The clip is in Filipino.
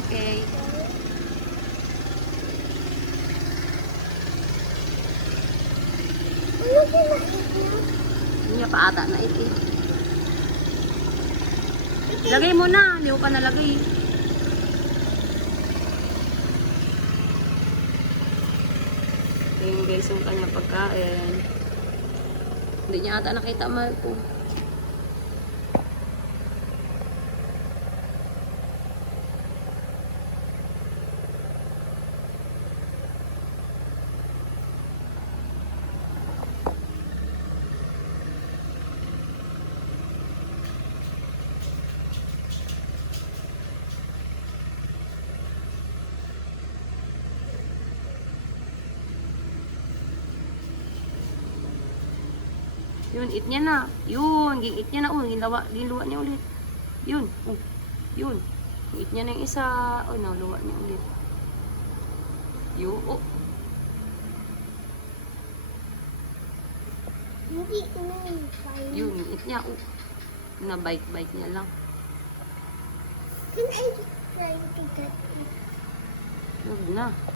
Okay. Ano kinain niya? Hindi niya pa ata na iti. Lagay mo na. Hindi ko pa nalagay. Ito yung guys yung kanyang pagkain. Hindi niya ata nakita mahal ko. Yun, eat niya na. Yun, ging-eat niya na. Ginluwa niya ulit. Yun, yun. Eat niya na yung isa. Oh, naluwa niya ulit. Yun, oh. Hindi inain. Yun, eat niya. Oh. Na-bite-bite niya lang. Can I try to get it? Huwag na.